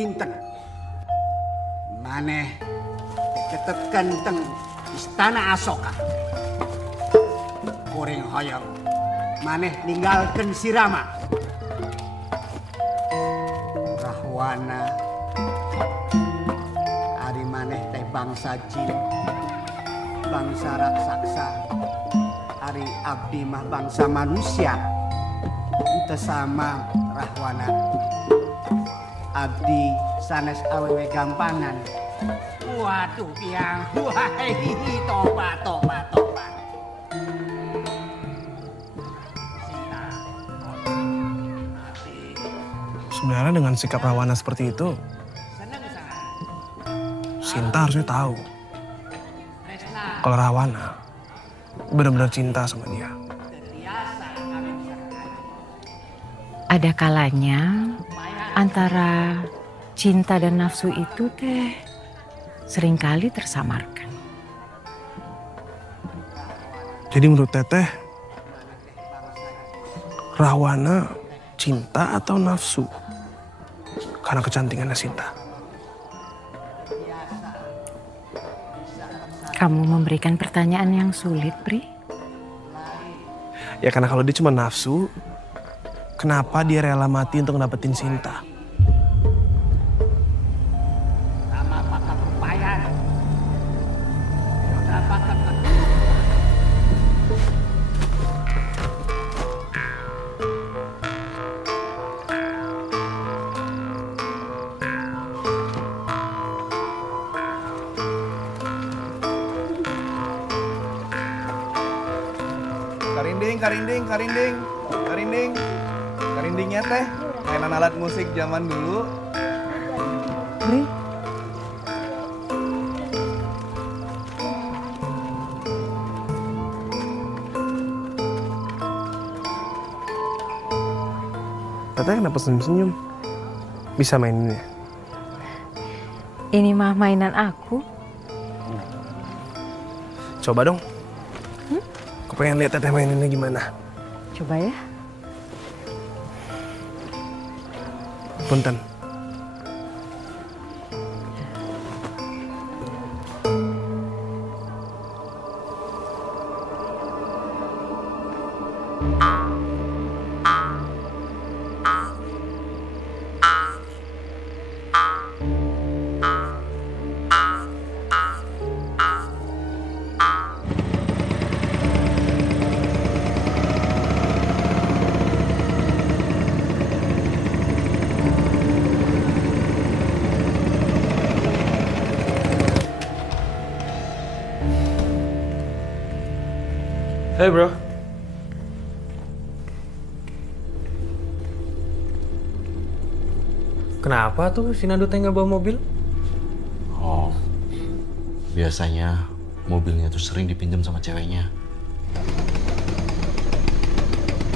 dinten maneh diketetken teng Istana Asoka. Kuring hoyong maneh ninggalkeun si Rama. Rahwana ari maneh teh bangsa jin, bangsa raksasa. Ari abdi mah bangsa manusia. Henteu sama Rahwana. Abdi sanes awewe gampangan. Waduh piang, wahai tobat. Sebenarnya dengan sikap Rahwana seperti itu, Sinta harusnya tahu kalau Rahwana benar-benar cinta sama dia. Ada kalanya antara cinta dan nafsu itu teh seringkali tersamarkan. Jadi menurut Teteh, Rahwana cinta atau nafsu karena kecantikannya Sinta? Kamu memberikan pertanyaan yang sulit, Pri. Ya karena kalau dia cuma nafsu, kenapa dia rela mati untuk dapetin Sinta? Karindingnya teh mainan alat musik zaman dulu. Pri. Teteh kenapa senyum-senyum? Bisa maininnya? Ini mah mainan aku. Coba dong. Aku pengen lihat Teteh maininnya gimana. Coba ya. Punten. Hey bro. Kenapa tuh si Nando teh nggak bawa mobil? Oh, biasanya mobilnya tuh sering dipinjam sama ceweknya.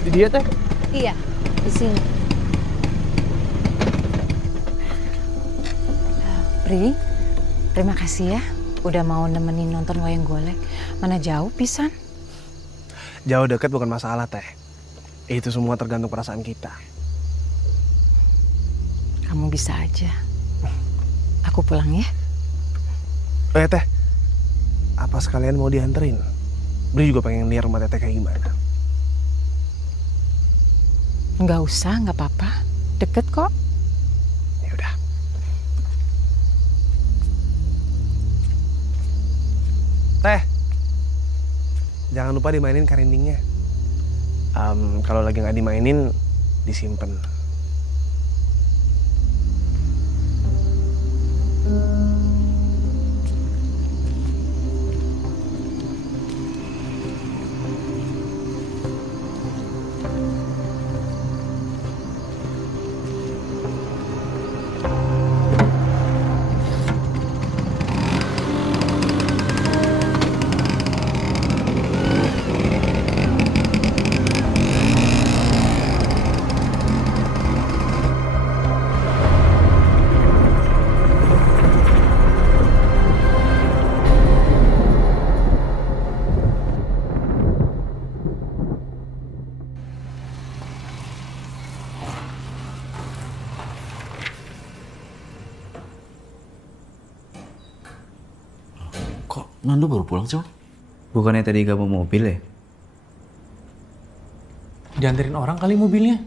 Di dia teh? Iya, di sini. Pri, terima kasih ya udah mau nemenin nonton wayang golek. Mana jauh pisan? Jauh deket bukan masalah Teh. Itu semua tergantung perasaan kita. Kamu bisa aja. Aku pulang ya. Teh, apa sekalian mau dianterin? Bri juga pengen lihat rumah Teteh kayak gimana. Nggak usah, nggak apa-apa. Deket kok. Ya udah. Teh, jangan lupa dimainin karindingnya. Kalau lagi nggak dimainin, disimpan. Nando baru pulang sih, Man? Bukannya tadi gak mau mobil ya? Dianterin orang kali mobilnya.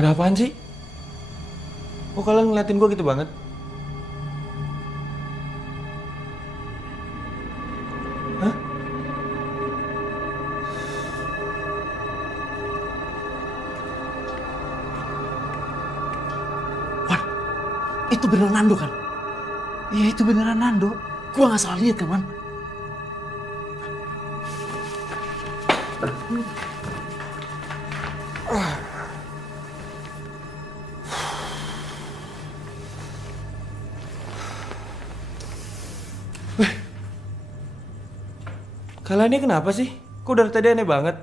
Ada apaan sih? Kok kalian ngeliatin gue gitu banget? Hah? Wan, itu beneran Nando kan? Iya itu beneran Nando. Gua nggak salah lihat kan, Man? Kalian ini kenapa sih? Kok dari tadi aneh banget?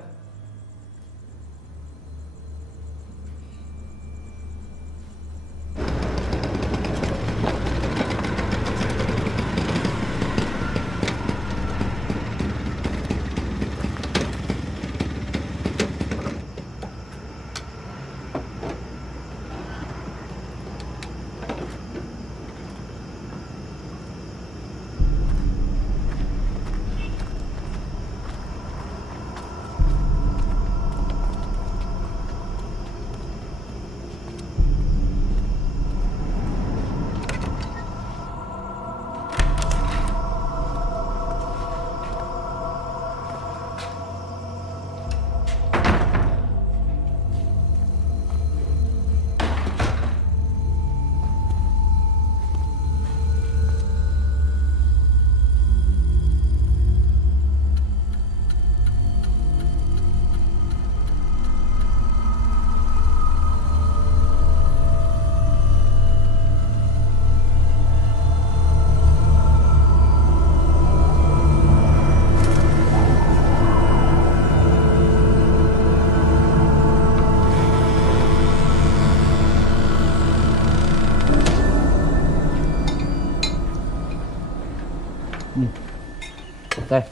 Teh,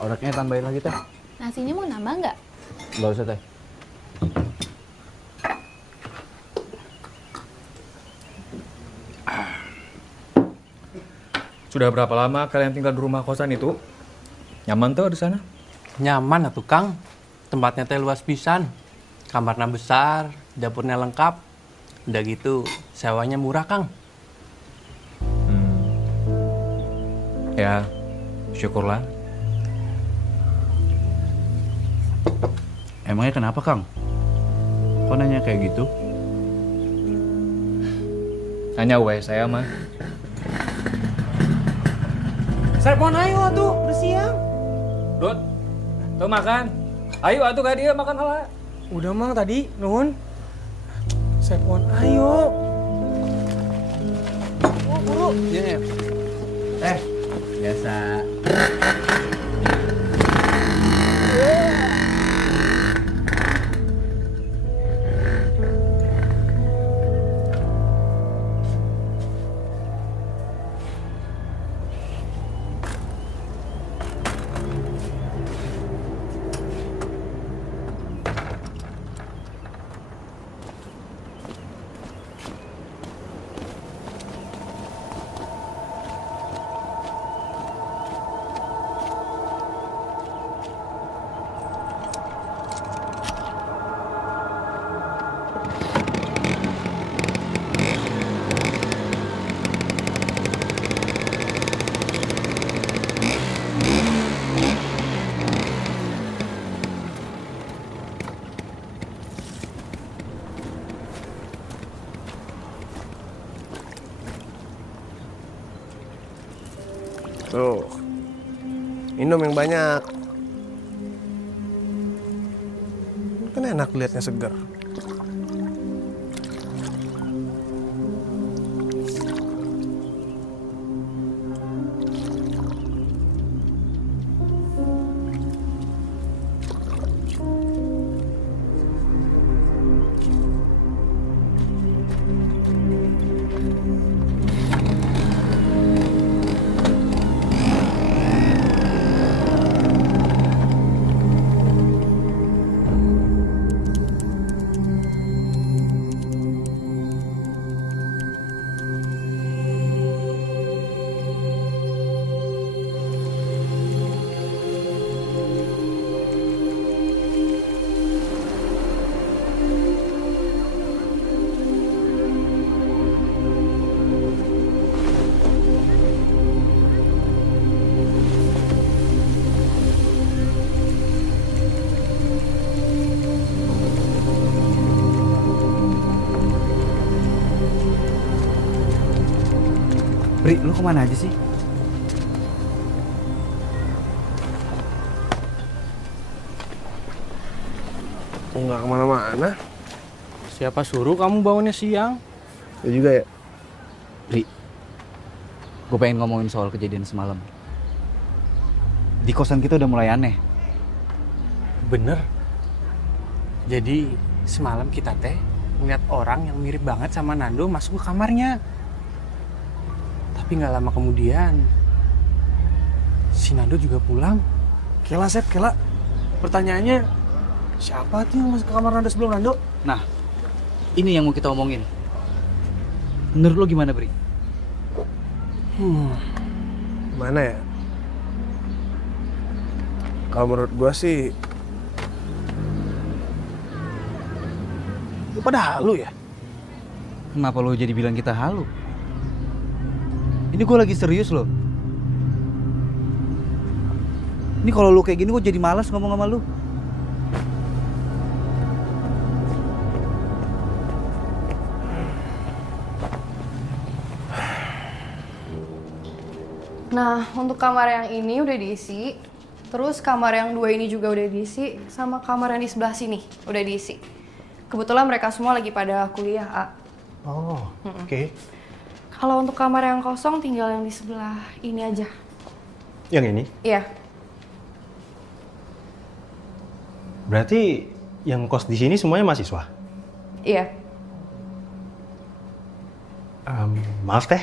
oreknya tambahin lagi teh. Nasinya mau nambah nggak? Nggak usah teh. Sudah berapa lama kalian tinggal di rumah kosan itu? Nyaman tuh di sana? Nyaman atuh Kang. Tempatnya teh luas pisan. Kamarnya besar, dapurnya lengkap. Udah gitu, sewanya murah Kang. Ya, syukurlah. Emangnya kenapa Kang? Kok nanya kayak gitu? Hanya saya mah. Serpon ayo tuh, udah siang. Dut, tuh makan. Ayo atuh kayak dia makan hala. Udah mang tadi, nuhun. Serpon ayo. Buru. Iya. Biasa. Tuh, minum yang banyak. Kan enak liatnya segar. Bri, lu kemana aja sih? Nggak kemana-mana. Siapa suruh kamu bangunnya siang? Ya juga ya. Bri, gue pengen ngomongin soal kejadian semalam. Di kosan kita udah mulai aneh. Bener. Jadi semalam kita teh ngeliat orang yang mirip banget sama Nando masuk ke kamarnya. Tapi nggak lama kemudian si Nando juga pulang. Kela, Sep, Kela. Pertanyaannya, siapa tuh yang masuk ke kamar Nando sebelum Nando? Nah, ini yang mau kita omongin. Menurut lo gimana, Bri? Mana ya? Kalau menurut gua sih, lu pada halu ya? Kenapa lo jadi bilang kita halu? Ini gue lagi serius loh. Ini kalau lu kayak gini gue jadi malas ngomong sama lu. Nah, untuk kamar yang ini udah diisi. Terus kamar yang 2 ini juga udah diisi. Sama kamar yang di sebelah sini udah diisi. Kebetulan mereka semua lagi pada kuliah, A. Oh, oke. Kalau untuk kamar yang kosong tinggal yang di sebelah ini aja. Yang ini? Iya. Berarti yang kos di sini semuanya mahasiswa? Iya. Maaf teh,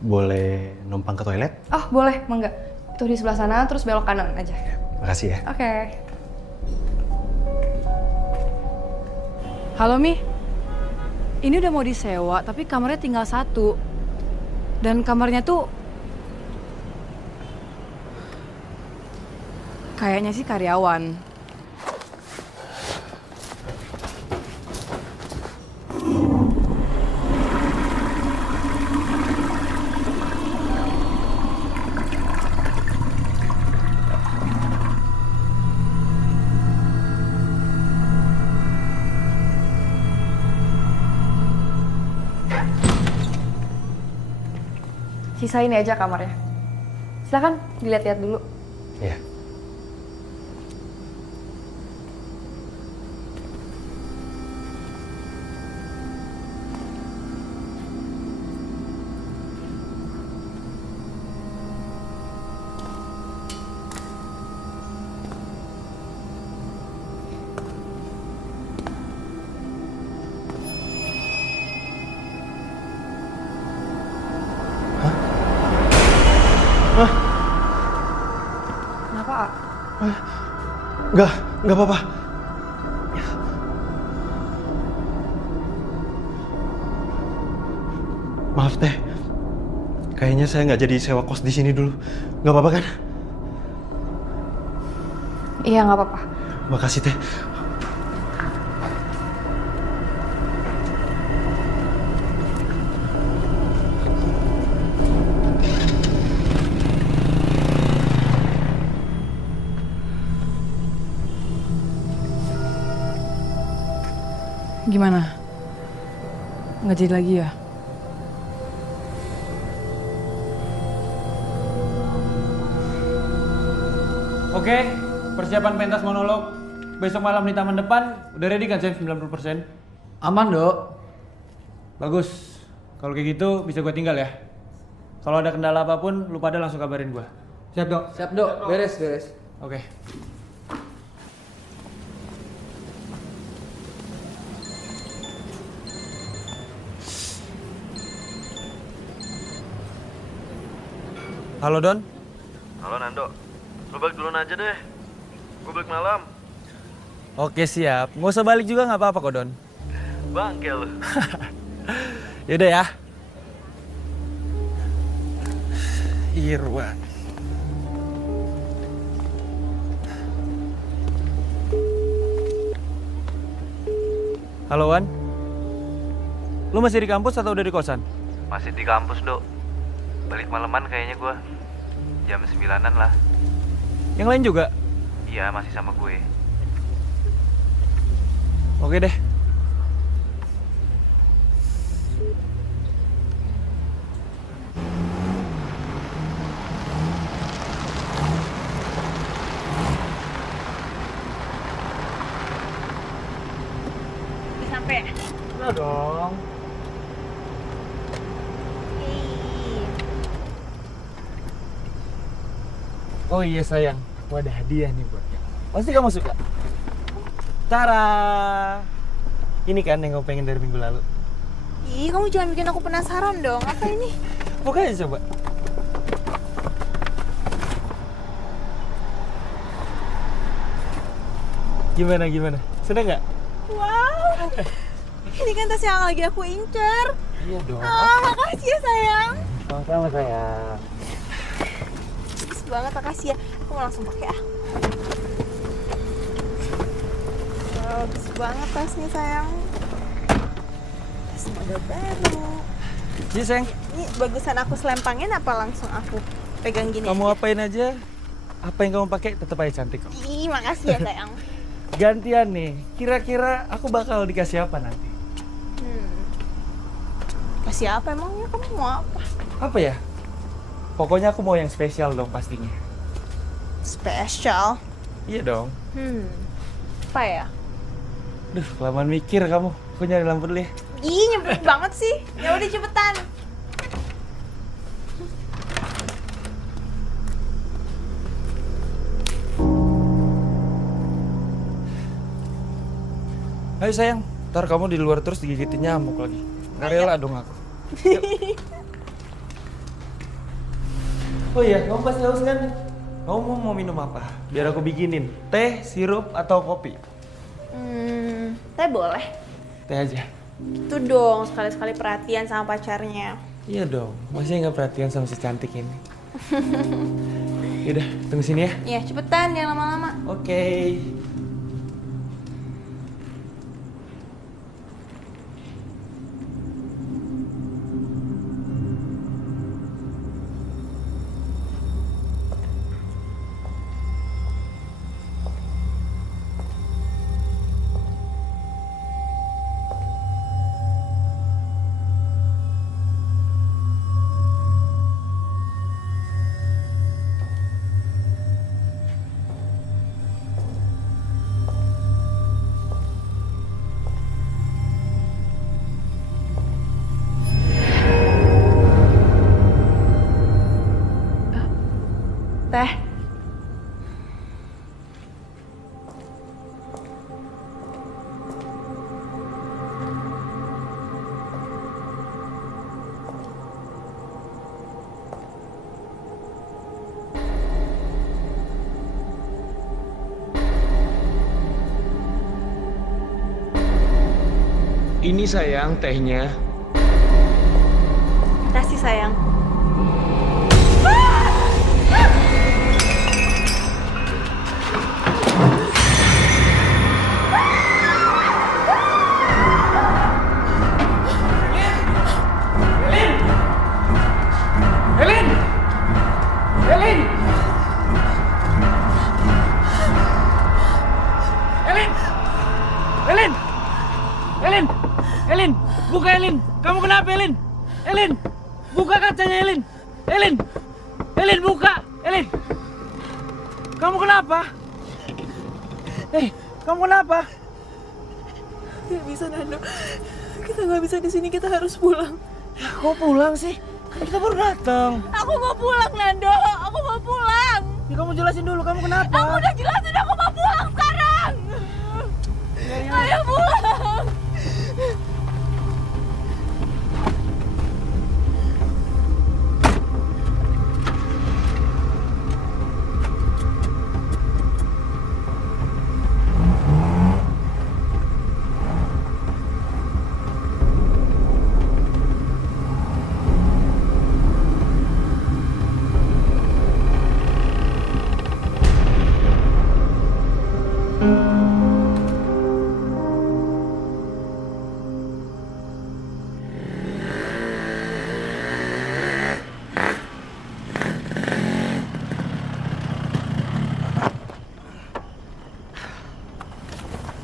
boleh numpang ke toilet? Oh, boleh, mangga. Itu di sebelah sana, terus belok kanan aja. Makasih ya. Oke. Halo, Mi. Ini udah mau disewa, tapi kamarnya tinggal 1. Dan kamarnya tuh kayaknya sih karyawan. Sisa ini aja kamarnya. Silakan dilihat-lihat dulu. Iya. Kenapa, A? Nggak apa-apa. Maaf teh, kayaknya saya nggak jadi sewa kos di sini dulu. Nggak apa-apa kan? Iya, nggak apa-apa. Makasih teh. Gimana? Nggak jadi lagi ya? Oke, persiapan pentas monolog besok malam di taman depan udah ready kan, Sen? 90%? Aman, Dok. Bagus. Kalau kayak gitu bisa gue tinggal ya. Kalau ada kendala apapun, lu pada langsung kabarin gue. Siap, Dok? Siap, Dok. Beres. Oke. Halo, Don. Halo Nando, lu balik duluan aja deh. Gue balik malam. Oke, siap. Nggak usah balik juga nggak apa-apa kok, Don. Bangke lu. Yaudah ya. Irwan. Halo, Wan. Lu masih di kampus atau udah di kosan? Masih di kampus, Dok. Balik maleman kayaknya gue. Jam 9-an lah. Yang lain juga? Iya, masih sama gue. Oke deh. capek? Udah dong. Oh iya sayang, aku ada hadiah nih buat kamu. Pasti kamu suka. Tara! Ini kan yang kamu pengen dari minggu lalu. Ih, kamu jangan bikin aku penasaran dong. Apa ini? Buka aja coba. Gimana? Seneng nggak? Wow, ini kan tas yang lagi aku incer. Iya dong. Makasih ya sayang. Sama-sama sayang. Bagus banget, makasih ya. Aku mau langsung pakai ah. Wow, bagus banget tasnya sayang. Tas model baru. Iya sayang. Ini bagusan aku selempangin apa langsung aku pegang gini? Kamu apain aja, apa yang kamu pakai tetap aja cantik kok. Ih, makasih ya sayang. Gantian nih, kira-kira aku bakal dikasih apa nanti? Kasih apa emangnya? Kamu mau apa? Apa ya? Pokoknya aku mau yang spesial dong pastinya. Spesial? Iya dong. Apa ya? Duh, kelamaan mikir kamu. Aku nyari lampu dulu ya. Ih, nyebelin banget sih. Ya udah cepetan. Ayo sayang, ntar kamu di luar terus digigitin nyamuk lagi. Nggak rela dong aku. Oh iya, kamu pasti haus kan? Kamu mau minum apa? Biar aku bikinin. Teh, sirup, atau kopi? Teh boleh. Teh aja. Itu dong, sekali-sekali perhatian sama pacarnya. Iya dong, masih nggak perhatian sama si cantik ini. Yaudah, tunggu sini ya. Iya, cepetan, jangan lama-lama. Oke. Teh. Ini sayang tehnya. Kasih sayang. Elin, buka Elin. Kamu kenapa Elin? Elin, buka kacanya Elin. Elin, buka. Elin, kamu kenapa? Kamu kenapa? Gak bisa Nando, kita nggak bisa di sini. Kita harus pulang. Ya, kok pulang sih? Kan kita baru datang. Aku mau pulang Nando, aku mau pulang. Ya kamu jelasin dulu, kamu kenapa? Aku udah jelasin, aku mau pulang sekarang. Ayo pulang.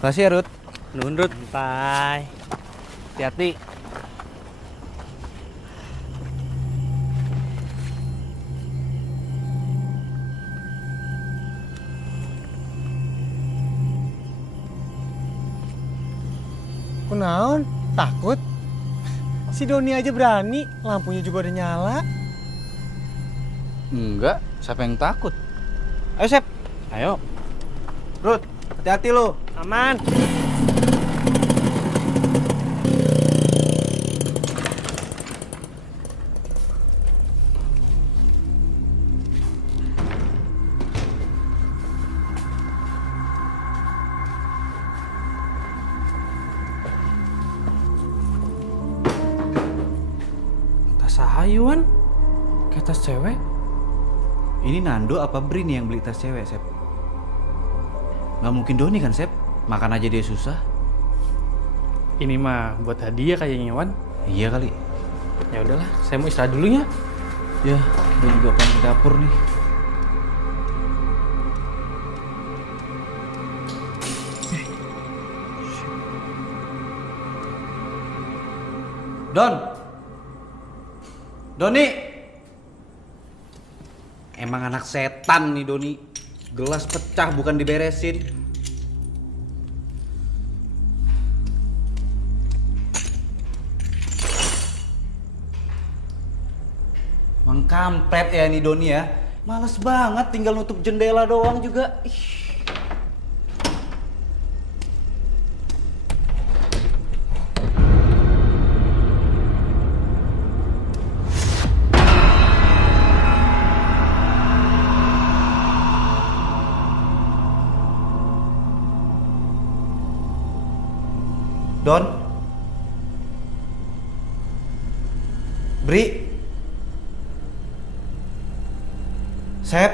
Makasih ya, Rut. Nuhun, Rut. Bye. Hati-hati. Kunaon? Takut? Si Doni aja berani, lampunya juga udah nyala. Enggak, siapa yang takut? Ayo, Sep. Ayo. Rut, hati-hati lo. Aman. Tas sahayuan? Kayak tas cewek? Ini Nando apa Bri nih yang beli tas cewek, Sep? Nggak mungkin Doni kan, Sep? Makan aja dia susah. Ini mah buat hadiah kayaknya, Wan. Iya kali. Ya udahlah, saya mau istirahat dulu ya. Ya, gue juga pengen ke dapur nih. Don! Doni! Emang anak setan nih Doni. Gelas pecah bukan diberesin. Emang kampret ya nih Doni ya. Males banget tinggal nutup jendela doang juga. Ih. Don? Bri? Sep?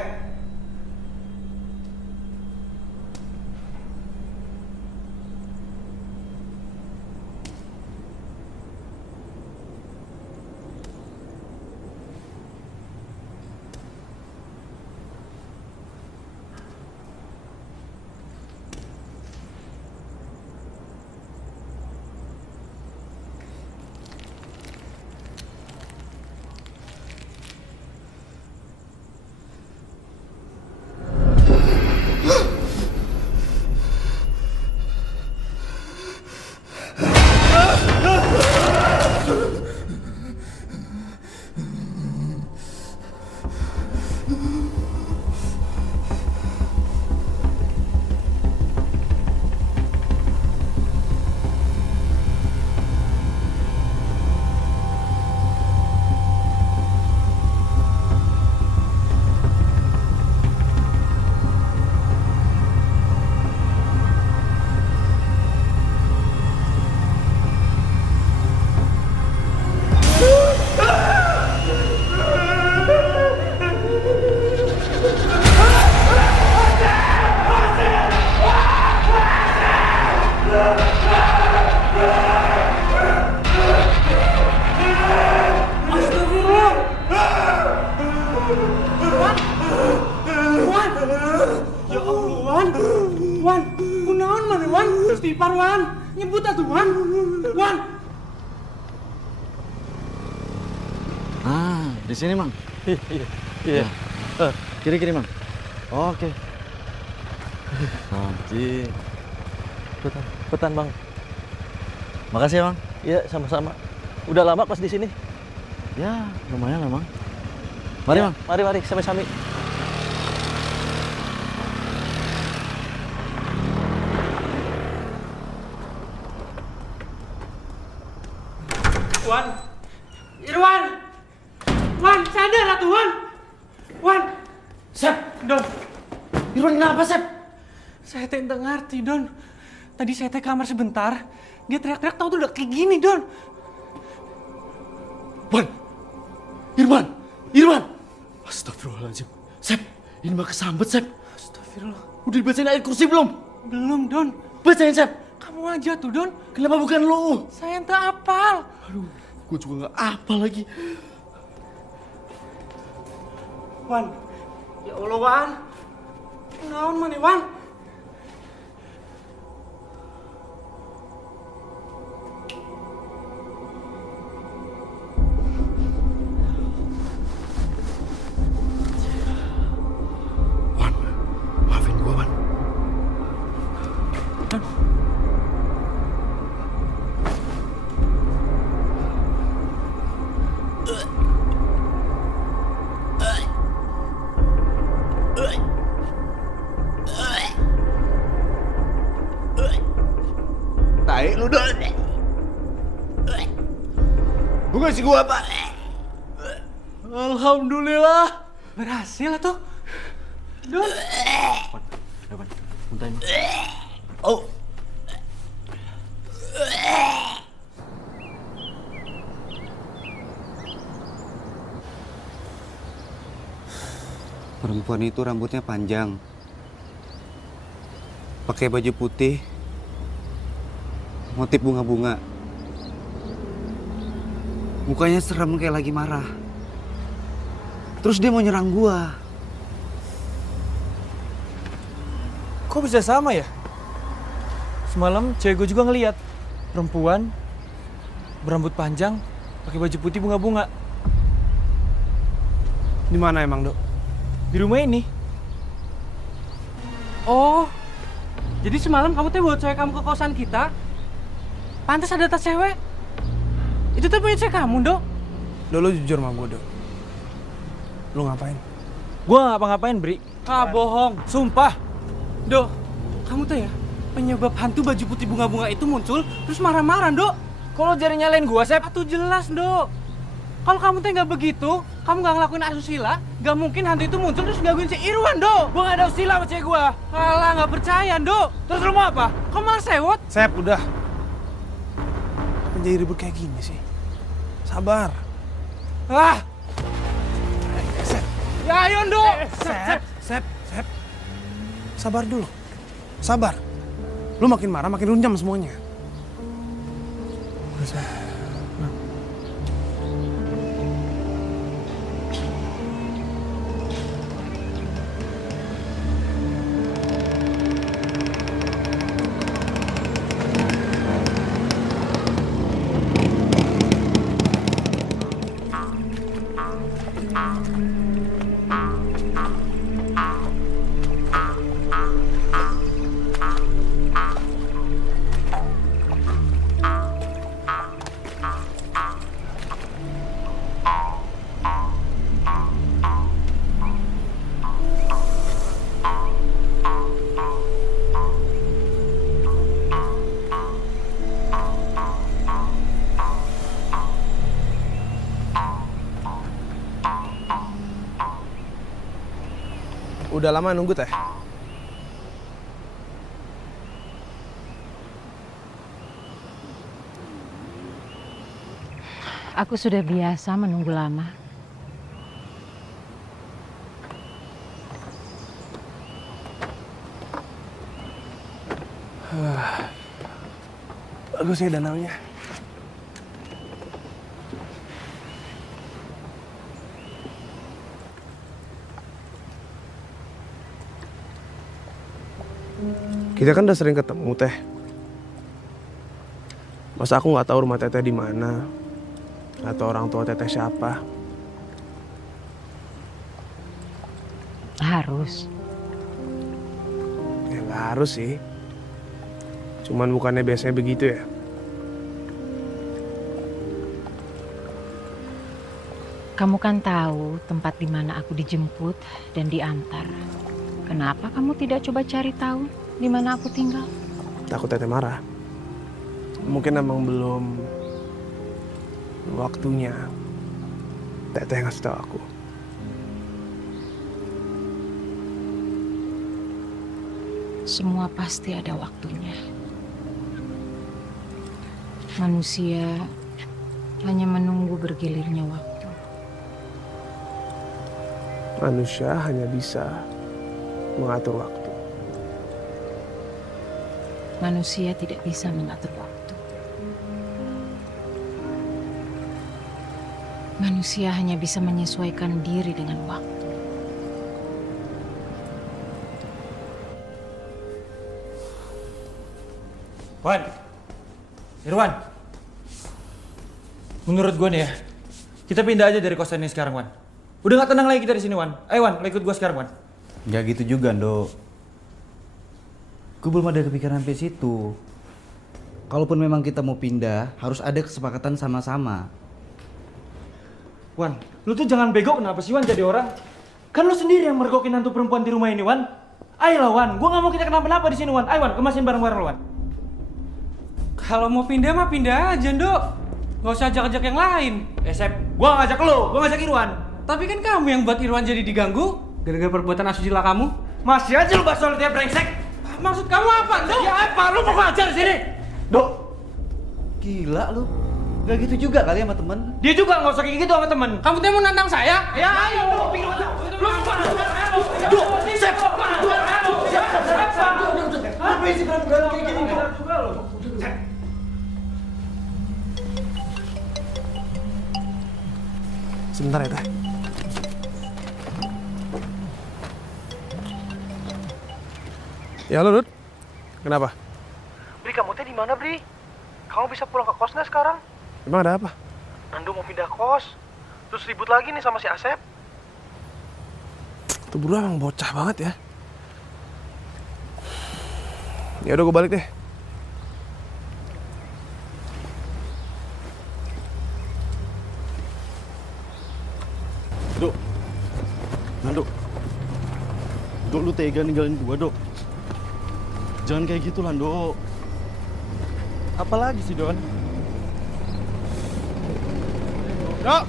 Wan, kunaon mana Wan? Istighfar Wan, nyebut atuh Wan. Wan. Ah, di sini Mang. Iya. Kiri Mang. Oke. Nanti. Betan Bang. Makasih ya Bang. Iya, sama-sama. Udah lama pas di sini. Ya, lumayan lah Bang. Mari Bang. Mari, sami-sami. Wan. Irwan. Wan, sadar atuh Wan. Wan. Sep, Don. Irwan kenapa Sep? Saya teh enggak ngerti, Don. Tadi saya teh kamar sebentar, dia teriak-teriak tahu tuh udah kayak gini, Don. Wan. Irwan. Astagfirullahaladzim. Sep, ini mah kesambet Sep. Astagfirullah. Udah dibacain ayat kursi belum? Belum, Don. Bacain Sep. Kamu aja tuh, Don. Kenapa bukan lu? Saya entah apal. Aduh, gue juga nggak apal lagi. Wan. Ya Allah, Wan. Naon mana, Wan? Maafin gue, Wan. baik lu, Dok. Lu ngasih gua apa? Alhamdulillah. Berhasil tuh. Duh. Muntahin. Oh. Perempuan itu rambutnya panjang, pakai baju putih, motif bunga-bunga. Mukanya serem kayak lagi marah. Terus dia mau nyerang gua. Kok bisa sama ya? Semalam cewek gue juga ngeliat perempuan berambut panjang, pakai baju putih bunga-bunga. Di mana emang, Dok? Di rumah ini. Oh, jadi semalam kamu tuh bawa cewek kamu ke kosan kita? Pantas ada tas cewek. Itu tuh punya cewek kamu, Dok. Dok, lu jujur sama gue, Dok. Lu ngapain? Gue gak ngapa-ngapain, Bri. Ah, bohong. Sumpah. Dok, kamu tuh ya penyebab hantu baju putih bunga-bunga itu muncul terus marah-marah, Dok. Kalau jari nyalain gue, Sep? Tuh jelas, Dok. Kalau kamu tuh nggak begitu, kamu nggak ngelakuin asusila, nggak mungkin hantu itu muncul terus gangguin si Irwan, Dok. Gue gak ada usila sama cewek gue. Alah, nggak percaya, Dok. Terus lu mau apa? Kamu malah sewot. Sep, udah. Kenapa jadi ribut kayak gini sih? Sabar. Ah! Sep. Ya ayo, Dok! Sep. Sabar dulu. Sabar. Lu makin marah, makin runyam semuanya. Udah, Sep. Udah lama nunggu, Teh? Aku sudah biasa menunggu lama. Bagus ya danaunya. Kita kan udah sering ketemu, Teh. Masa aku nggak tahu rumah Teteh di mana atau orang tua Teteh siapa? Harus. Ya nggak harus sih. Cuman bukannya biasanya begitu ya? Kamu kan tahu tempat di mana aku dijemput dan diantar. Kenapa kamu tidak coba cari tahu di mana aku tinggal? Takut Teteh marah. Mungkin emang belum waktunya Teteh ngasih tahu aku. Semua pasti ada waktunya. Manusia hanya menunggu bergilirnya waktu. Manusia hanya bisa mengatur waktu. Manusia tidak bisa mengatur waktu. Manusia hanya bisa menyesuaikan diri dengan waktu. Wan, Irwan, menurut gue nih ya, kita pindah aja dari kosan ini sekarang, Wan. Udah gak tenang lagi kita di sini, Wan. Ayo, Wan, ikut gue sekarang, Wan. Gak gitu juga, Ndo. Gue belum ada kepikiran sampai situ. Kalaupun memang kita mau pindah, harus ada kesepakatan sama-sama. Wan, lu tuh jangan bego kenapa sih, Wan, jadi orang? Kan lu sendiri yang mergokin hantu perempuan di rumah ini, Wan. Ayolah, Wan, gue gak mau kita kenapa-napa di sini, Wan. Ayo, Wan, kemasin bareng-bareng, Wan. Kalau mau pindah mah pindah aja, Nduk. Gak usah ajak-ajak yang lain. Sep, gua ngajak lo, gua ngajak Irwan. Tapi kan kamu yang buat Irwan jadi diganggu gara-gara perbuatan asusila kamu. Masih aja lu bahas soal dia brengsek. Maksud kamu apa, Nduk? Ya apa? Lu mau ngajar sini? Dok, gila lu. Gak gitu juga kali sama temen. Dia juga nggak usah kayak gitu sama temen. Kamu tuh mau nantang saya? Ya ayo, lu Dok, Sep. Apa sih berantem kayak gini? Juga lo. Sebentar ya, Teh. Ya, halo, Dut. Kenapa? Bri, kamu teh di mana, Bri? Kamu bisa pulang ke kos nggak sekarang? Emang ada apa? Nando mau pindah kos. Terus ribut lagi nih sama si Asep. Tuh berdua emang bocah banget ya. Ya udah gue balik deh. Dok, Nando, Dok lu tega ninggalin gua, Dok. Jangan kayak gitu lah, Dok. Apalagi sih, Don? Dok!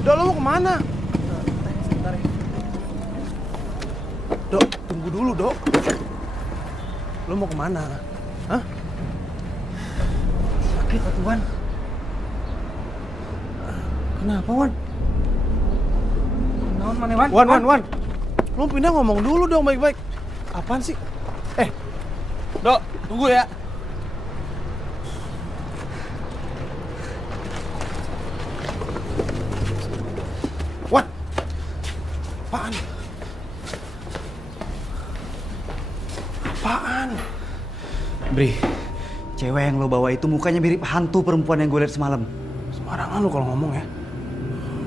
Dok, lo mau kemana? Sebentar ya. Dok, tunggu dulu, Dok. Lo mau kemana? Hah? Sakit, Wan. Kenapa, Wan? Naon mana, Wan? Wan. Lo pindah ngomong dulu dong baik-baik. Apaan sih? Dok, tunggu ya. Wan! Apaan? Apaan? Bri, cewek yang lo bawa itu mukanya mirip hantu perempuan yang gue lihat semalam. Sembarangan lu kalau ngomong ya.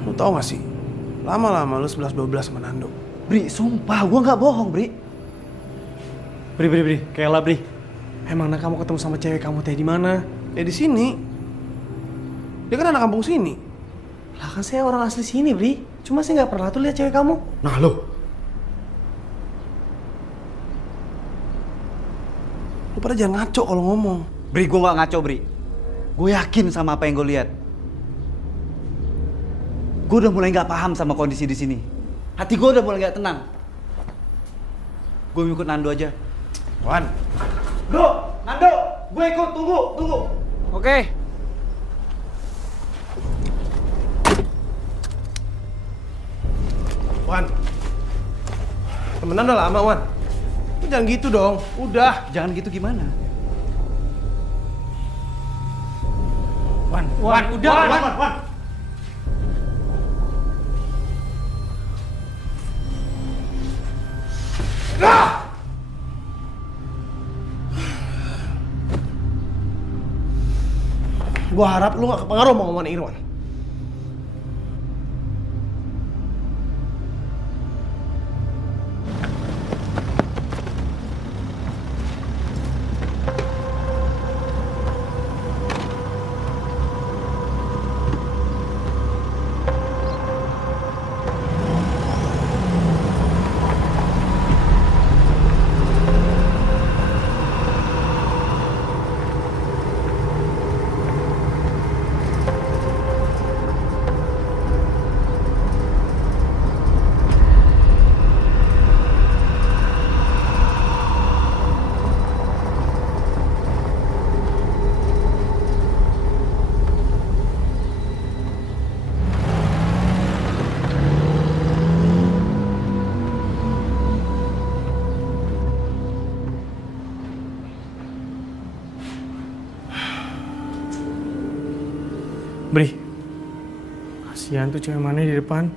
Lu tau gak sih? Lama-lama lu 11-12 sama Nando. Bri, sumpah gue nggak bohong, Bri. Bri, kayalah Bri. Emangnya kamu ketemu sama cewek kamu teh di mana? Ya di sini. Dia kan anak kampung sini. Lah kan saya orang asli sini, Bri. Cuma saya nggak pernah tuh lihat cewek kamu. Nah lo, Lu pada jangan ngaco kalau ngomong. Bri, gue nggak ngaco, Bri. Gue yakin sama apa yang gue lihat. Gue udah mulai nggak paham sama kondisi di sini. Hati gue udah mulai nggak tenang. Gue ikut Nando aja. Wan. Nando, gue ikut. Tunggu. Oke. Wan. Temenan udah lama, Wan. Lu jangan gitu dong. Udah. Jangan gitu gimana? Wan. Gua harap lu gak kepengaruh sama omongan Irwan. Bri, kasihan tuh cewek mana di depan.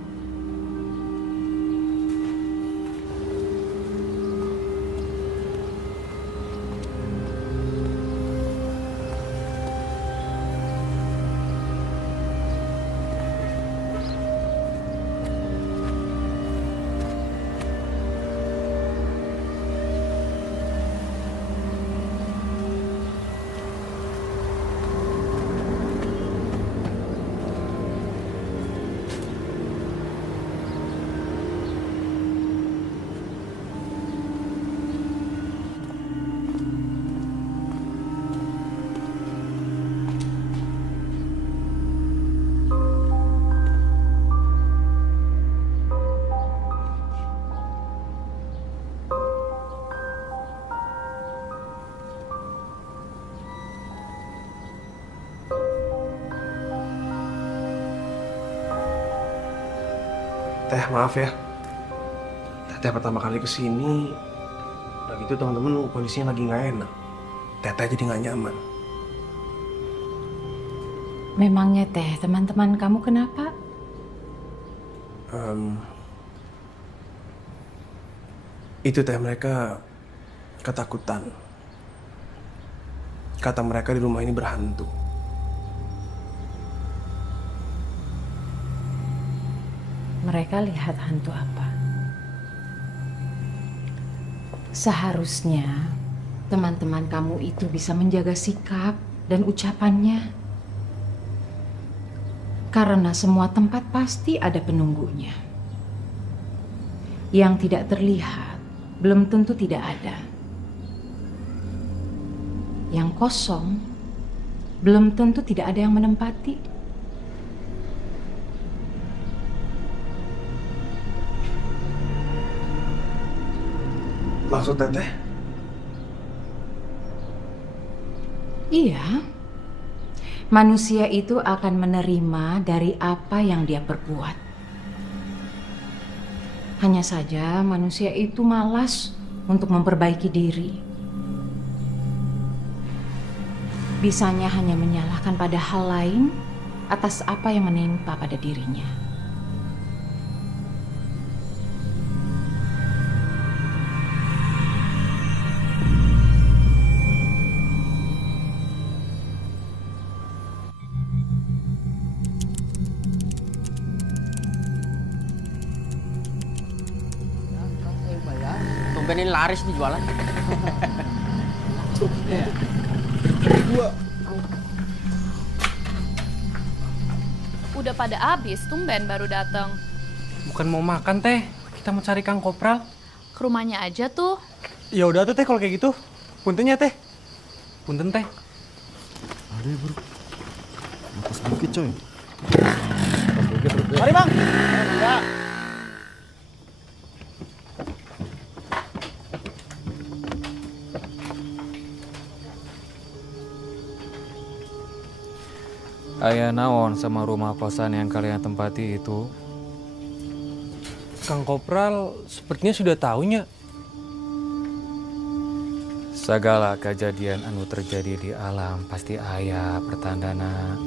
Teh maaf ya. Teteh pertama kali kesini, udah gitu teman-teman kondisinya lagi nggak enak. Teteh jadi nggak nyaman. Memangnya Teh, teman-teman kamu kenapa? Itu Teh, mereka ketakutan. Kata mereka di rumah ini berhantu. Mereka lihat hantu apa? Seharusnya teman-teman kamu itu bisa menjaga sikap dan ucapannya. Karena semua tempat pasti ada penunggunya. Yang tidak terlihat belum tentu tidak ada. Yang kosong belum tentu tidak ada yang menempati. Maksud Teteh? Iya. Manusia itu akan menerima dari apa yang dia perbuat. Hanya saja manusia itu malas untuk memperbaiki diri. Bisanya hanya menyalahkan pada hal lain atas apa yang menimpa pada dirinya. Tumben ini laris nih jualan. Udah pada habis, tumben baru datang. Bukan mau makan Teh, kita mau cari Kang Kopral. Ke rumahnya aja tuh. Ya udah tuh Teh kalau kayak gitu. Punten ya Teh. Punten Teh. Ada ya bro. Napas dikit coy. Mari Bang. Ya. Aya naon sama rumah kosan yang kalian tempati itu? Kang Kopral sepertinya sudah tahunya. Segala kejadian anu terjadi di alam pasti aya pertandana.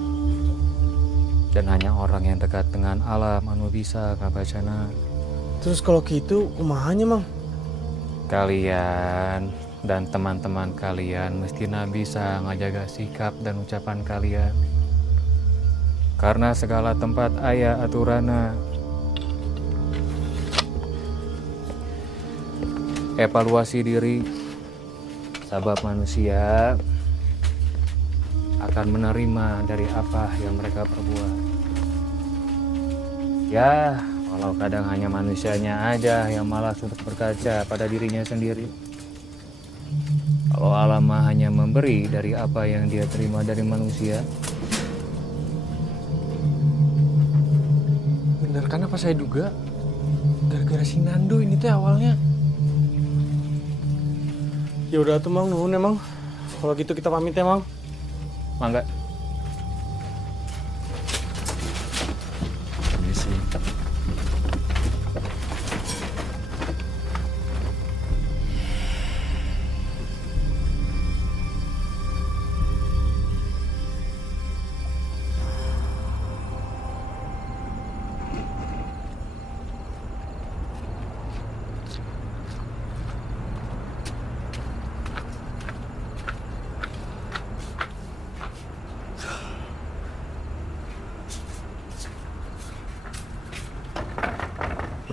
Dan hanya orang yang dekat dengan alam anu bisa ngabacana. Terus kalau gitu kumahanya Mang? Kalian dan teman-teman kalian mestinya bisa ngajaga sikap dan ucapan kalian. Karena segala tempat aya aturana. Evaluasi diri. Sabab manusia akan menerima dari apa yang mereka perbuat. Ya, kalau kadang hanya manusianya aja yang malas untuk berkaca pada dirinya sendiri. Kalau alam mah hanya memberi dari apa yang dia terima dari manusia. Bener kan apa saya duga? Gara-gara si Nando ini teh awalnya. Ya udah tuh Mang, nuhun emang. Kalau gitu kita pamit ya Mang. Mangga. Permisi.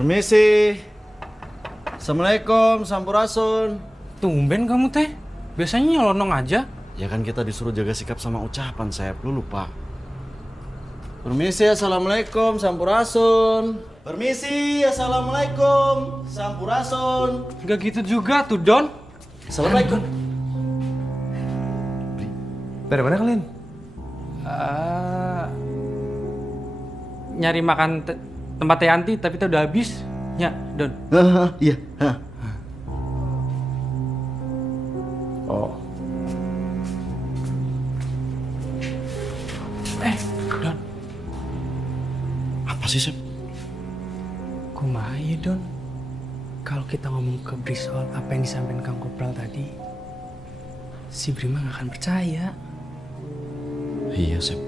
Permisi. Assalamualaikum, sampurasun. Tumben kamu Teh. Biasanya nyelonong aja. Ya kan kita disuruh jaga sikap sama ucapan, Sep. Lu lupa. Permisi, assalamualaikum, sampurasun. Permisi, assalamualaikum, sampurasun. Gak gitu juga tuh Don. Assalamualaikum. Dari mana kalian? Nyari makan tempat Teh Yanti tapi teh udah habis. Ya, Don. Iya. Oh. Apa sih, Sep? Iya Don, kalau kita ngomong ke Bri soal apa yang disampaikan Kang Kopral tadi, si Bri mah gak akan percaya. Iya Sep,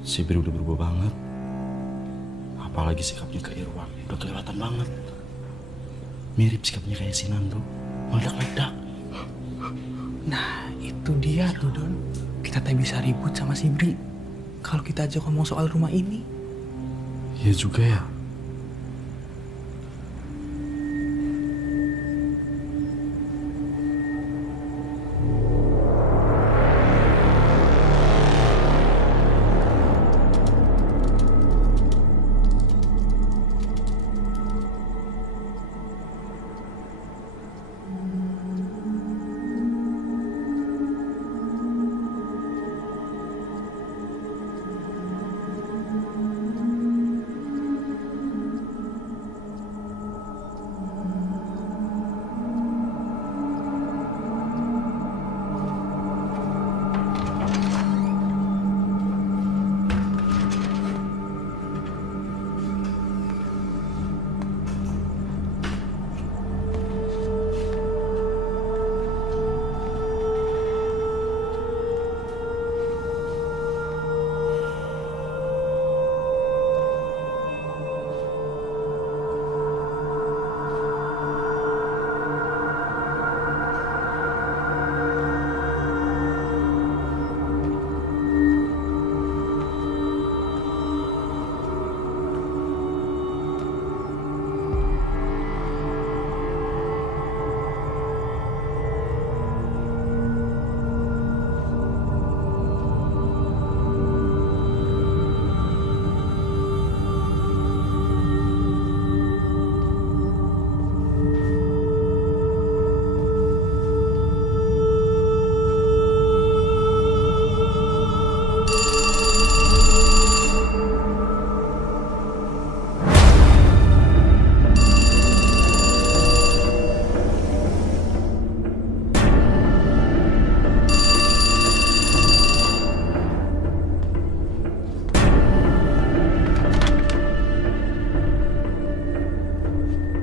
si Bri udah berubah banget. Apalagi sikapnya ke Irwan, udah kelewatan banget. Mirip sikapnya kayak si Nando, meledak-ledak. Nah itu dia tuh Don, kita tak bisa ribut sama si Bri kalau kita aja ngomong soal rumah ini. Iya juga ya.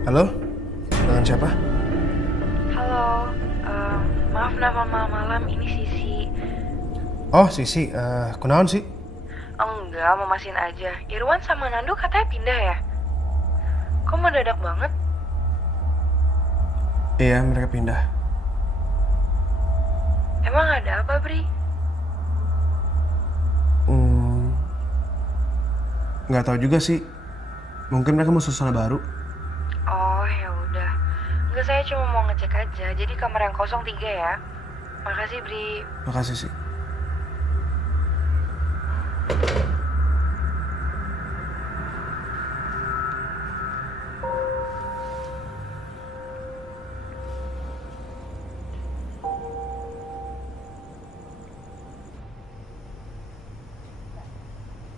Halo, dengan siapa? Halo, maaf nama malam ini Sisi. Oh, Sisi, kunaon sih? Enggak, mau masihin aja. Irwan sama Nando katanya pindah ya? Kok mendadak banget? Iya, mereka pindah. Emang ada apa, Bri? Nggak tahu juga sih. Mungkin mereka mau suasana baru. Oh, ya udah. Enggak, saya cuma mau ngecek aja. Jadi kamar yang 03 ya. Makasih, Bri. Makasih sih.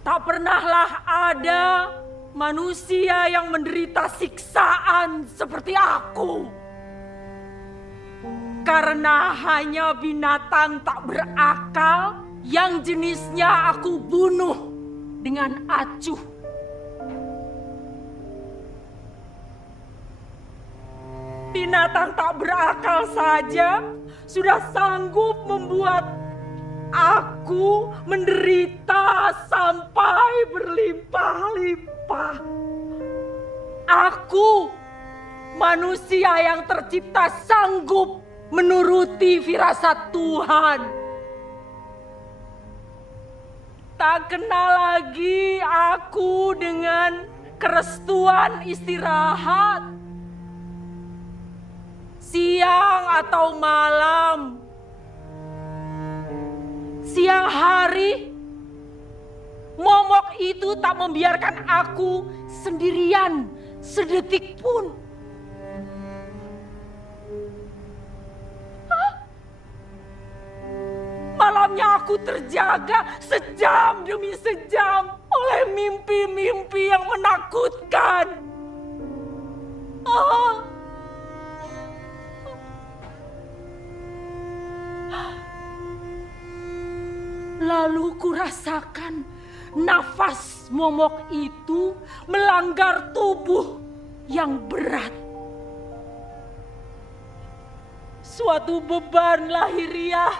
Tak pernahlah ada manusia yang menderita siksaan seperti aku. Karena hanya binatang tak berakal yang jenisnya aku bunuh dengan acuh. Binatang tak berakal saja sudah sanggup membuat aku menderita sampai berlimpah-limpah. Aku, manusia yang tercipta sanggup menuruti firasat Tuhan. Tak kenal lagi aku dengan kerestuan istirahat. Siang atau malam. Siang hari, momok itu tak membiarkan aku sendirian sedetik pun. Malamnya aku terjaga sejam demi sejam oleh mimpi-mimpi yang menakutkan. Lalu kurasakan nafas momok itu melanggar tubuh yang berat. Suatu beban lahiriah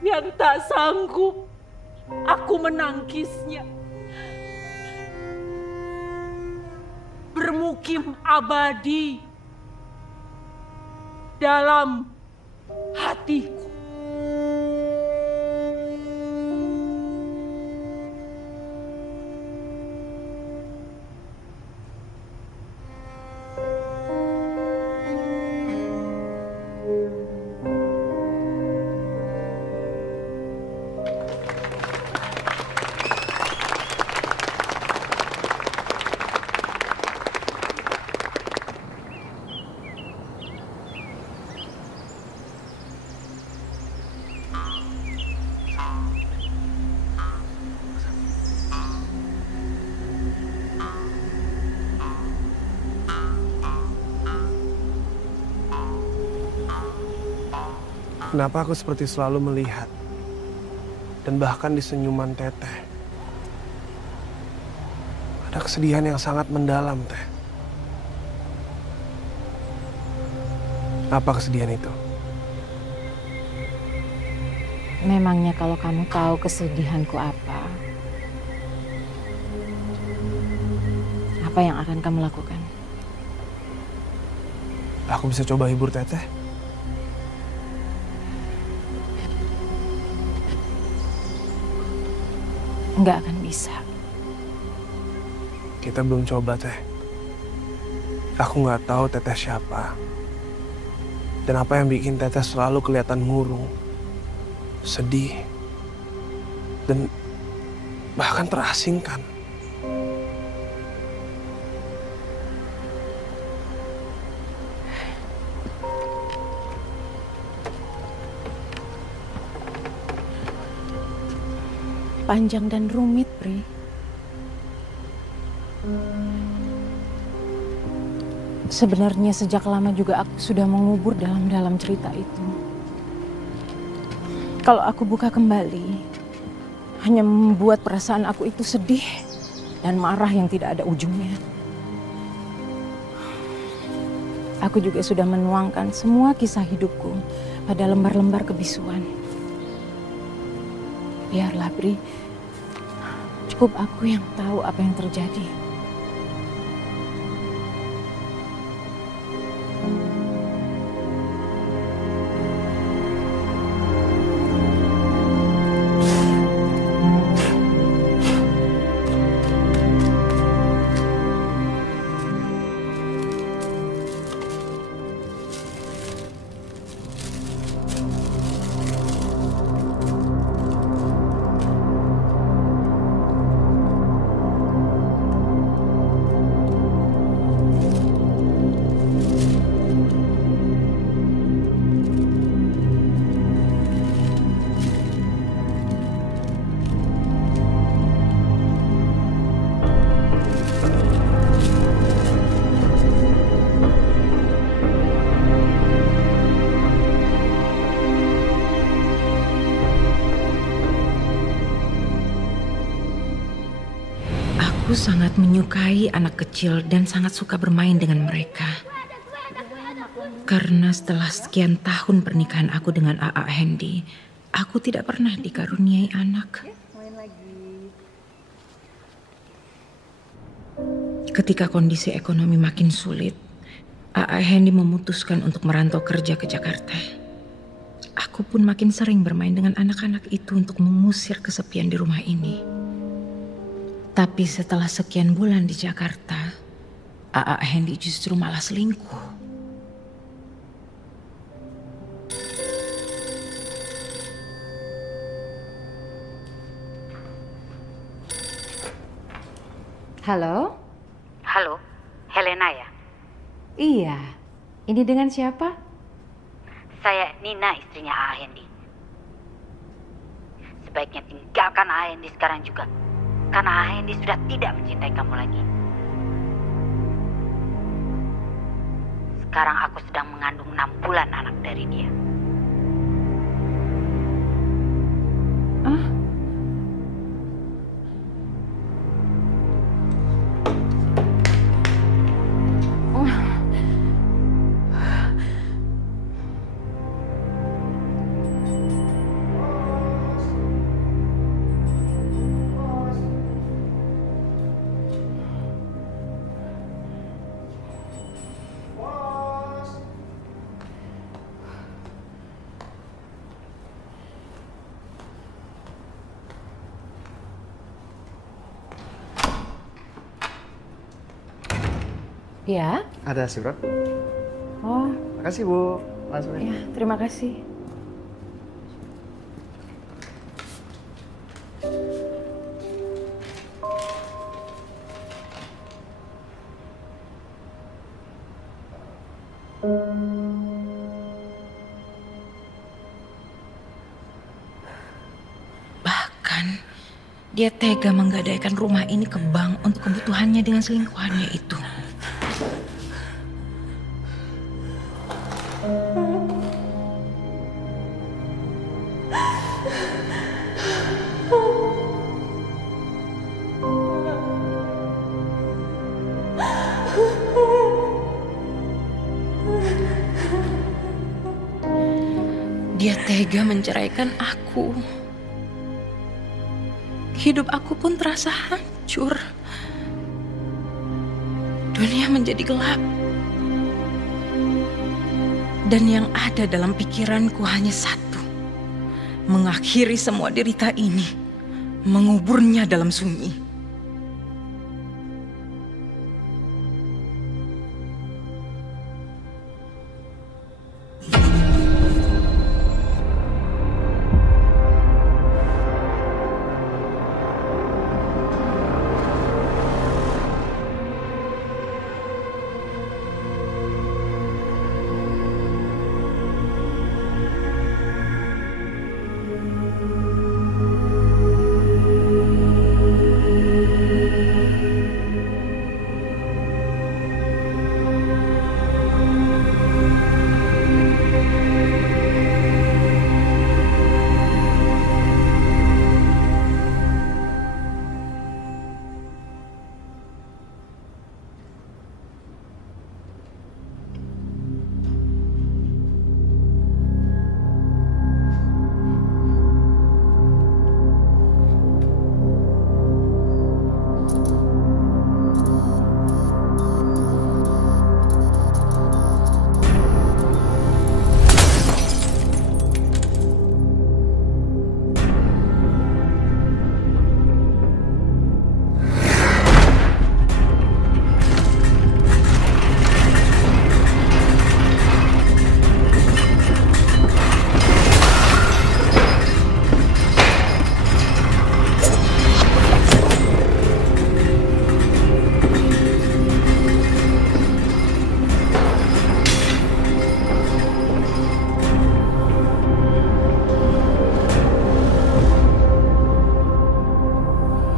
yang tak sanggup aku menangkisnya. Bermukim abadi dalam hatiku. Kenapa aku seperti selalu melihat dan bahkan di senyuman Teteh ada kesedihan yang sangat mendalam, Teh. Apa kesedihan itu? Memangnya kalau kamu tahu kesedihanku apa yang akan kamu lakukan? Aku bisa coba hibur Teteh. Nggak akan bisa. Kita belum coba, Teh. Aku nggak tahu Teteh siapa. Dan apa yang bikin Teteh selalu kelihatan murung, sedih, dan bahkan terasingkan. Panjang dan rumit, Pri. Sebenarnya sejak lama juga aku sudah mengubur dalam cerita itu. Kalau aku buka kembali, hanya membuat perasaan aku itu sedih dan marah yang tidak ada ujungnya. Aku juga sudah menuangkan semua kisah hidupku pada lembar-lembar kebisuan. Biarlah, Bri. Cukup aku yang tahu apa yang terjadi. Aku sangat menyukai anak kecil dan sangat suka bermain dengan mereka. Karena setelah sekian tahun pernikahan aku dengan A.A. Hendy, aku tidak pernah dikaruniai anak. Ketika kondisi ekonomi makin sulit, A.A. Hendy memutuskan untuk merantau kerja ke Jakarta. Aku pun makin sering bermain dengan anak-anak itu untuk mengusir kesepian di rumah ini. Tapi setelah sekian bulan di Jakarta, A.A. Hendy justru malah selingkuh. Halo? Halo, Helena ya? Iya, ini dengan siapa? Saya Nina, istrinya A.A. Hendy. Sebaiknya tinggalkan A.A. Hendy sekarang juga. Karena A.A. Hendy sudah tidak mencintai kamu lagi. Sekarang aku sedang mengandung 6 bulan anak dari dia. Ya? Ada surat. Oh. Makasih Bu. Langsung. Ya, terima kasih. Bahkan dia tega menggadaikan rumah ini ke bank untuk kebutuhannya dengan selingkuhannya itu. Dia tega menceraikan aku. Hidup aku pun terasa hancur. Dunia menjadi gelap. Dan yang ada dalam pikiranku hanya satu. Mengakhiri semua derita ini. Menguburnya dalam sunyi.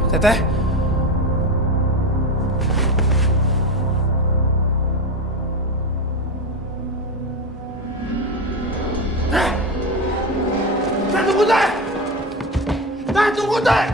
Teteh. Tunggu, Teh! Teh, tunggu, Teh!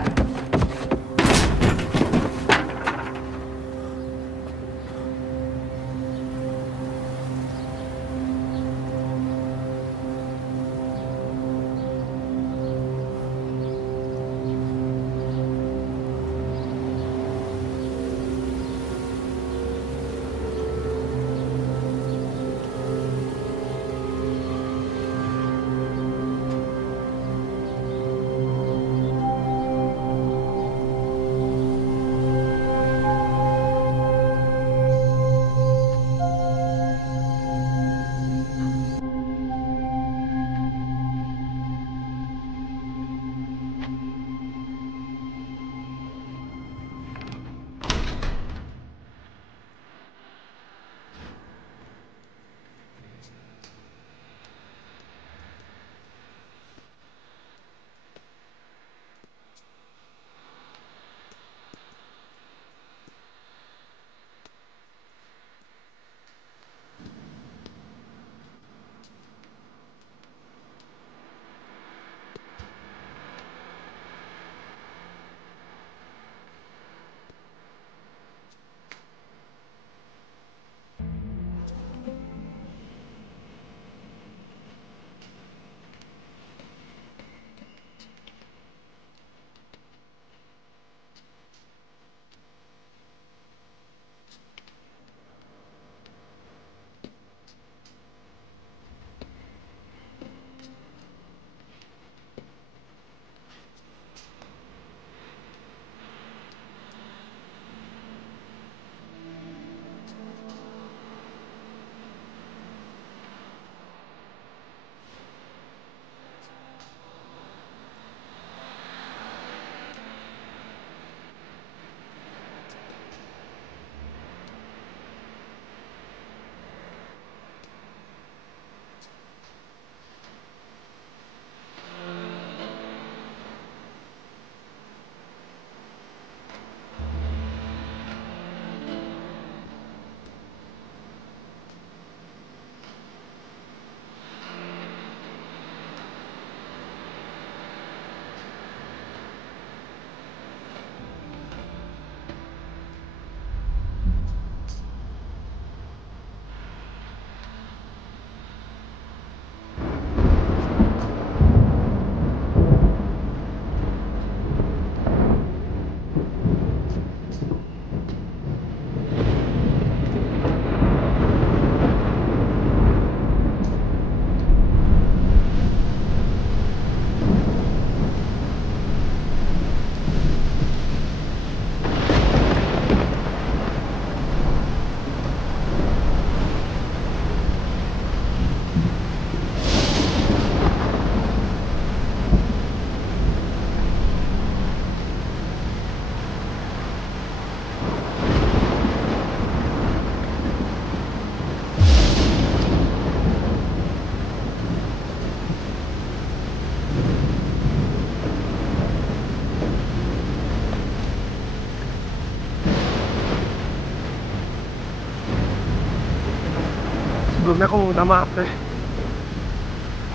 Sebelumnya aku mau minta maaf, Teh.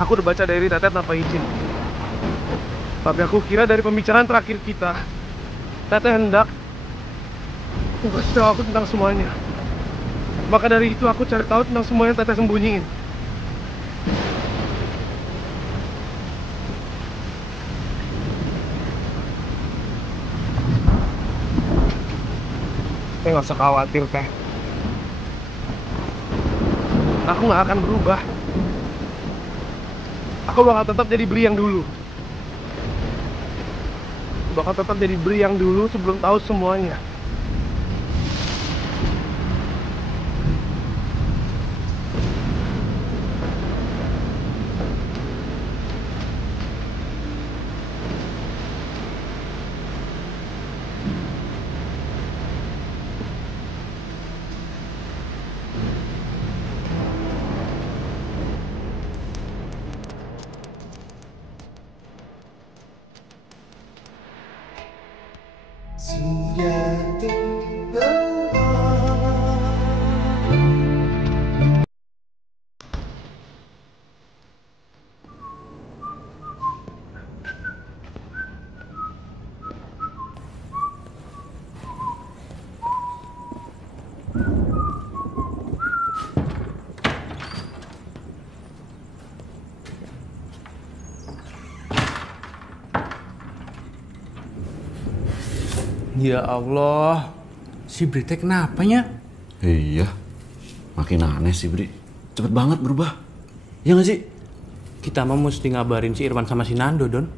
Aku udah baca diary Teteh tanpa izin. Tapi aku kira dari pembicaraan terakhir kita, Teteh hendak kasih tahu aku tentang semuanya. Maka dari itu aku cari tahu tentang semua yang Teteh sembunyiin. Teh nggak usah khawatir, Teh. Aku nggak akan berubah. Aku bakal tetap jadi Bri yang dulu. Bakal tetap jadi Bri yang dulu sebelum tahu semuanya. Ya Allah, si Bri teh kenapanya? Iya, makin aneh sih Bri. Cepet banget berubah. Iya gak sih? Kita mah mesti ngabarin si Irwan sama si Nando, Don.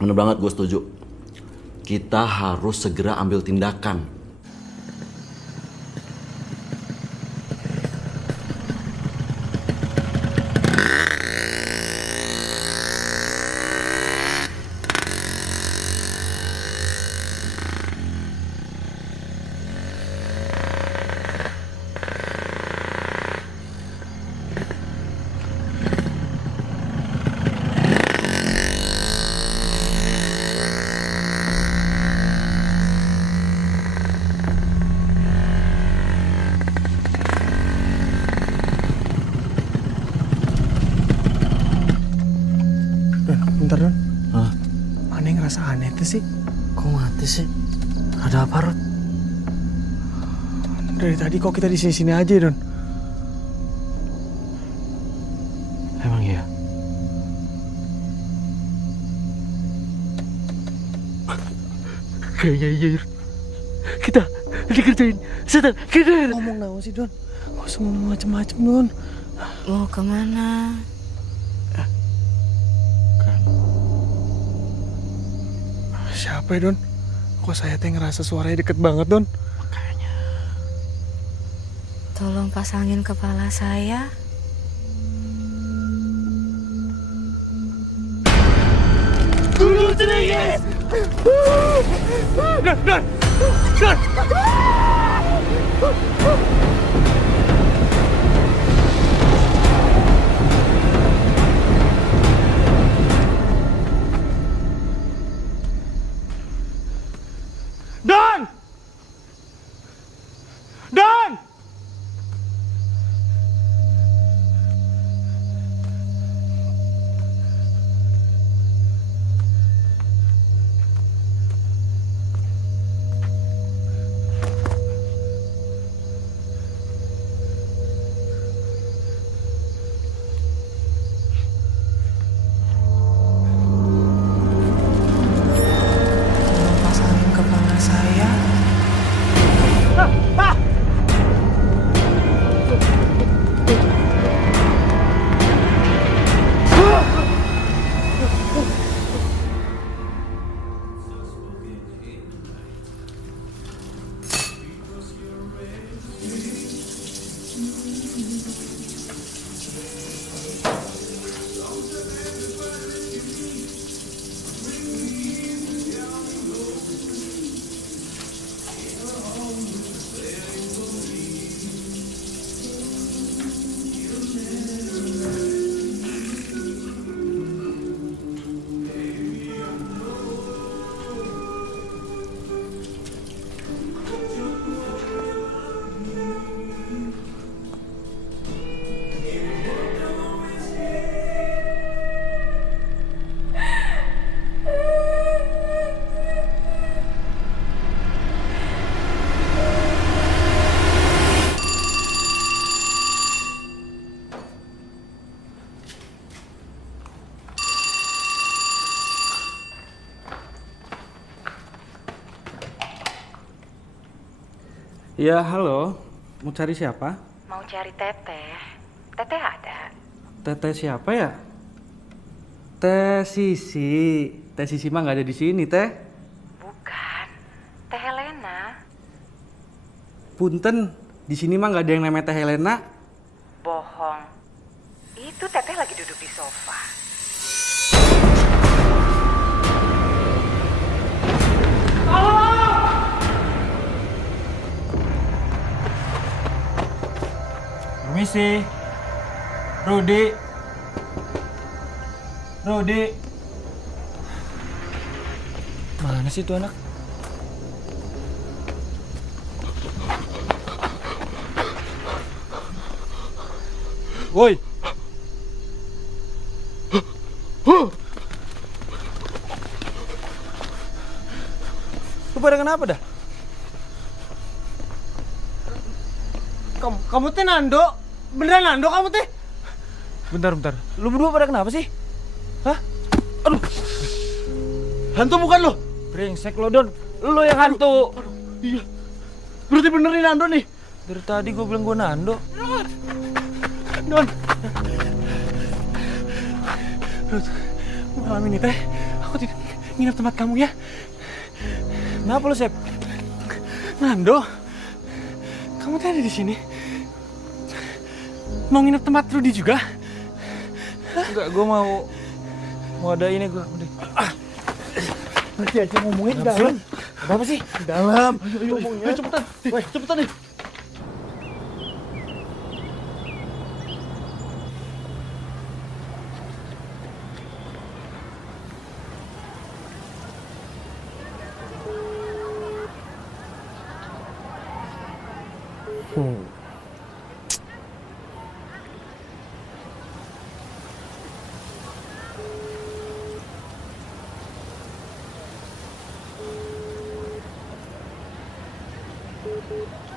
Bener banget, gue setuju. Kita harus segera ambil tindakan. Bentar, Don. Hah? Aneh ngerasa aneh tuh sih. Kok mati sih? Ada apa, Rod? Dari tadi kok kita di sini aja, Don. Emang iya? Kayaknya iya. Kita dikerjain setan. Kita ngomong naon sih, Don? Gak usah ngomong macem-macem, Don. Mau kemana? Siapa ya, Don? Kok saya teh ngerasa suaranya deket banget, Don? Tolong pasangin kepala saya. Guru Cenengis! Don! Don! Don! Don! Ya, halo. Mau cari siapa? Mau cari Teteh. Teteh ada. Teteh siapa ya? Teh Sisi. Teh Sisi mah nggak ada di sini, Teh. Bukan. Teh Helena. Punten, di sini mah nggak ada yang namanya Teh Helena. Bohong. Itu Teteh lagi duduk di sofa. Permisi. Rudi. Rudi. Mana sih tuh anak? Woi. Lu pada kenapa dah? Kamu teh Nando? Beneran Nando kamu teh? Bentar. Lu berdua pada kenapa sih? Hah? Aduh. Hantu bukan lo? Brengsek lo, Don. Lo yang hantu. Aduh, iya. Berarti benerin Nando nih. Dari tadi gue bilang gue Nando. Don. Malam ini teh, aku tidak nginep tempat kamu ya. Kenapa lo, Sep? Nando, kamu teh ada di sini. Mau nginep tempat Rudi juga? Enggak, gue mau ada ini gue. Nanti aja ngomongin di dalam. Apa sih? Di dalam. Ayo ngomongnya. Ayo cepetan. Cepetan nih.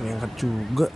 Ngangkat juga.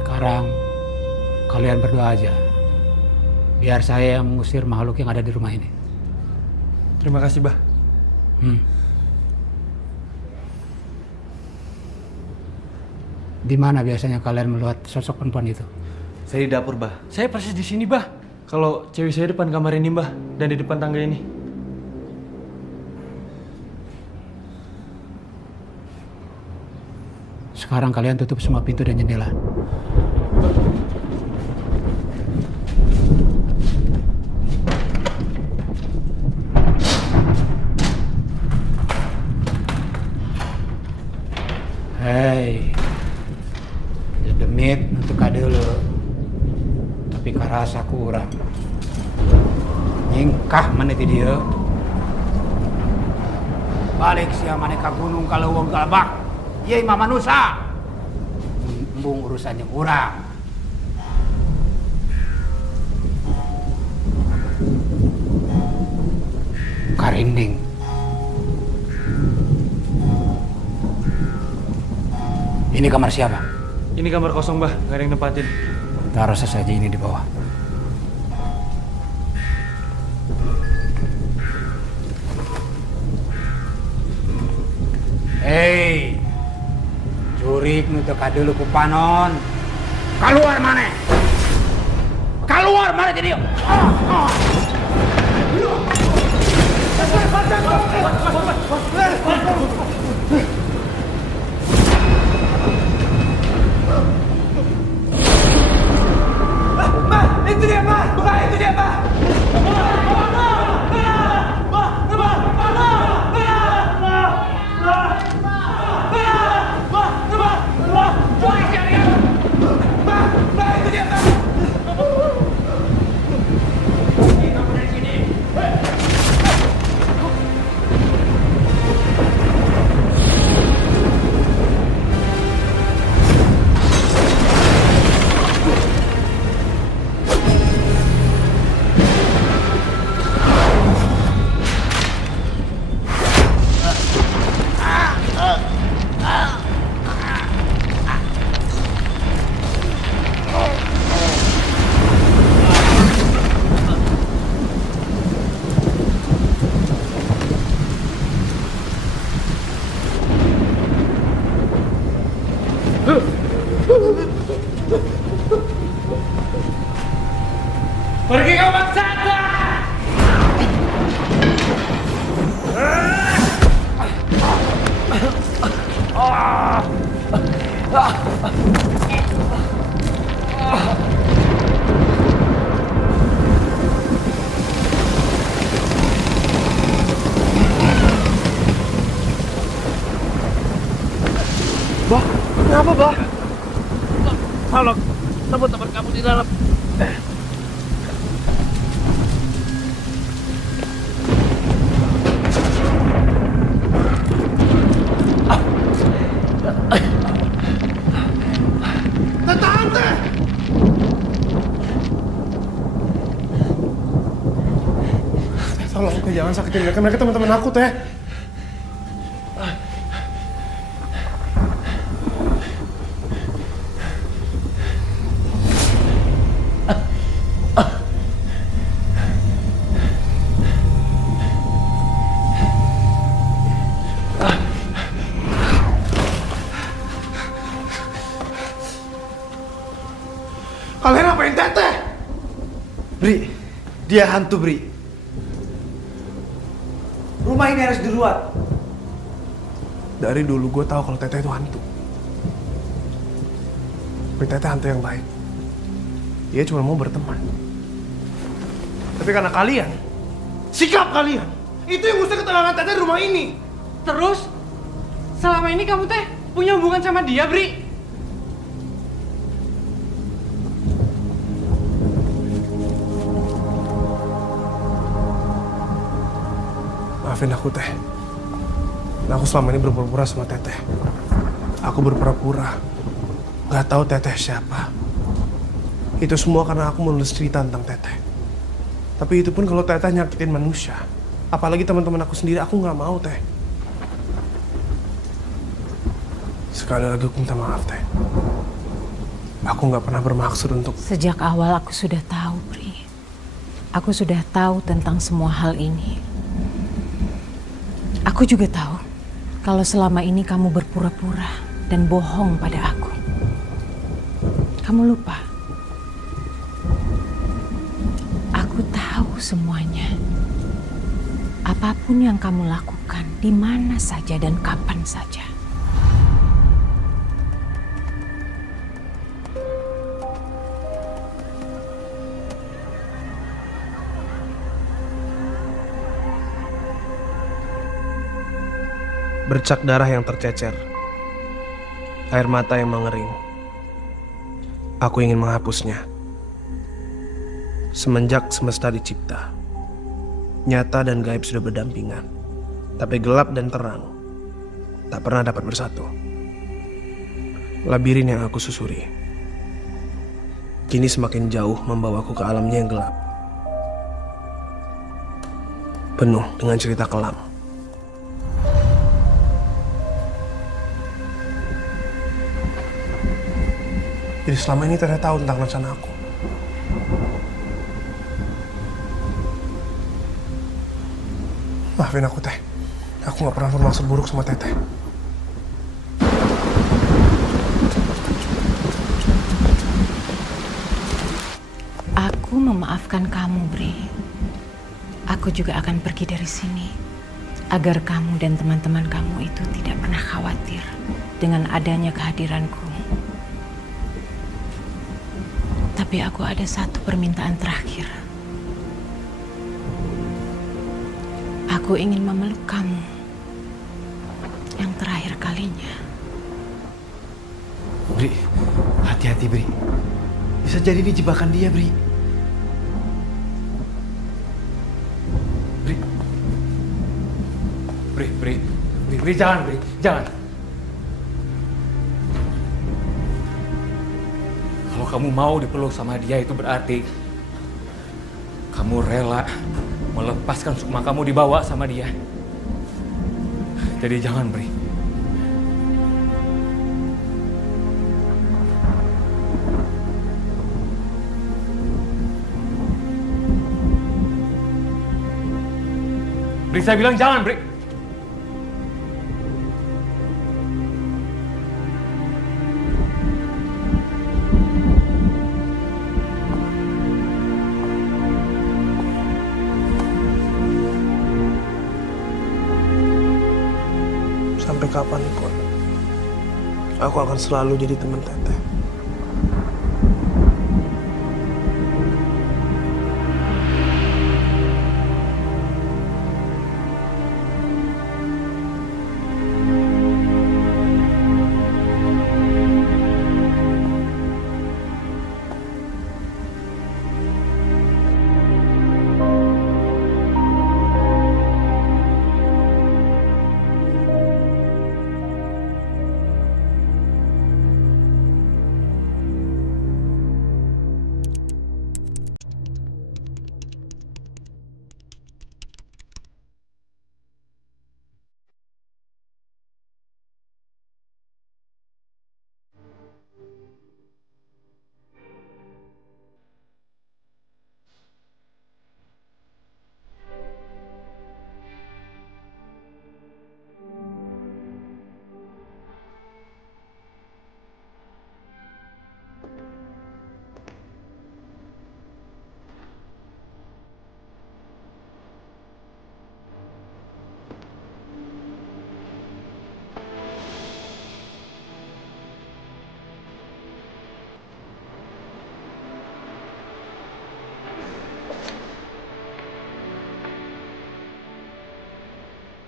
Sekarang kalian berdoa aja. Biar saya yang mengusir makhluk yang ada di rumah ini. Terima kasih, Bah. Di mana biasanya kalian melihat sosok perempuan itu? Saya di dapur, Bah. Saya persis di sini, Bah. Kalau cewek saya depan kamar ini, Bah, dan di depan tangga ini. Sekarang kalian tutup semua pintu dan jendela. Hei, demit untuk kade lo, tapi karasa kurang. Nyingkah mana ti dia? Balik sia mana ka gunung kalau wong galbak. Ye mah manusia. Embung urusannya urang. Karinding. Ini kamar siapa? Ini kamar kosong, Bah. Gak ada yang nempatin. Taruh saja ini di bawah. Hei, jurik nu teu kadeuleuk ku panon. Keluar mana? Keluar mana jadi? Mbak, itu dia Mbak! Mbak, itu dia Mbak! Pergi kau bangsata! Bah, kenapa bah? Tolong, teman-teman kamu di dalam. Tante! Tolong, jangan sakitin mereka. Mereka teman-teman aku, Teh. Kalian apain Teteh? Bri, dia hantu Bri. Rumah ini harus diruat. Dari dulu gue tahu kalau Teteh itu hantu. Tapi Teteh hantu yang baik. Dia cuma mau berteman. Tapi karena kalian, sikap kalian, itu yang ngusir ketenangan Teteh di rumah ini. Terus, selama ini kamu teh punya hubungan sama dia, Bri? Maafin aku, Teh. Aku selama ini berpura-pura sama Teteh. Aku berpura-pura nggak tahu Teteh siapa. Itu semua karena aku menulis cerita tentang Teteh. Tapi itu pun kalau Teteh nyakitin manusia. Apalagi teman-teman aku sendiri, aku nggak mau, Teh. Sekali lagi aku minta maaf, Teh. Aku nggak pernah bermaksud untuk... Sejak awal aku sudah tahu, Bri. Aku sudah tahu tentang semua hal ini. Aku juga tahu kalau selama ini kamu berpura-pura dan bohong pada aku. Kamu lupa. Aku tahu semuanya. Apapun yang kamu lakukan, di mana saja dan kapan saja. Bercak darah yang tercecer, air mata yang mengering. Aku ingin menghapusnya. Semenjak semesta dicipta, nyata dan gaib sudah berdampingan. Tapi gelap dan terang tak pernah dapat bersatu. Labirin yang aku susuri kini semakin jauh membawaku ke alamnya yang gelap, penuh dengan cerita kelam. Jadi selama ini Teteh tahu tentang rencana aku. Maafin aku, Teh. Aku gak pernah bermaksud buruk sama Teteh. Aku memaafkan kamu, Bri. Aku juga akan pergi dari sini agar kamu dan teman-teman kamu itu tidak pernah khawatir dengan adanya kehadiranku. Tapi aku ada satu permintaan terakhir. Aku ingin memeluk kamu yang terakhir kalinya. Bri, hati-hati Bri. Bisa jadi ini jebakan dia, Bri. Bri, jangan, Bri, jangan. Kalau kamu mau dipeluk sama dia itu berarti kamu rela melepaskan sukma kamu dibawa sama dia. Jadi jangan, Bri. Bri, saya bilang jangan, Bri. Sampai kapanpun, aku akan selalu jadi teman Teteh.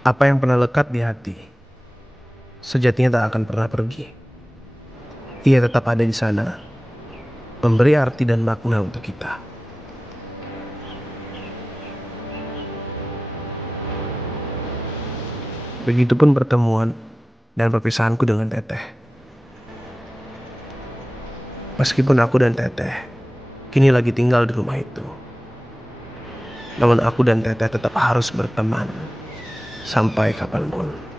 Apa yang pernah lekat di hati, sejatinya tak akan pernah pergi. Ia tetap ada di sana, memberi arti dan makna untuk kita. Begitupun pertemuan dan perpisahanku dengan Teteh. Meskipun aku dan Teteh kini lagi tinggal di rumah itu, namun aku dan Teteh tetap harus berteman sampai kapanpun.